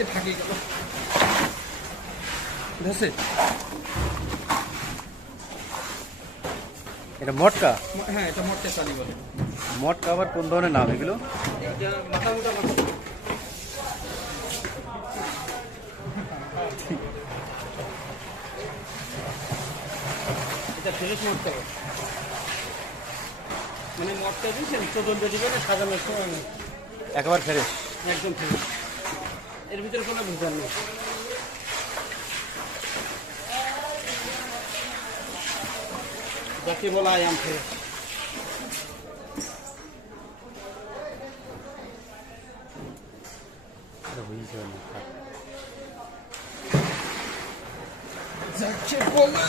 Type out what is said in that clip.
এই থাকি গেল ধসে। এটা মটকা? হ্যাঁ, এটা মটকা চালি বলে। মটকা আবার কোন ধরনের নাম এগুলো? এটা মাথা মোটা মাথা। এটা ফ্রেশ মটকা, মানে মটকা দিয়েছেন চোদ্দ দিবেন সাজানোর সময় নেই, একেবারে ফ্রেশ, একদম ফ্রেশ, এর ভিতরে কোনো ভেজাল নেই। যাকে বলা আই আম ফ্রেশ। যাকে বলে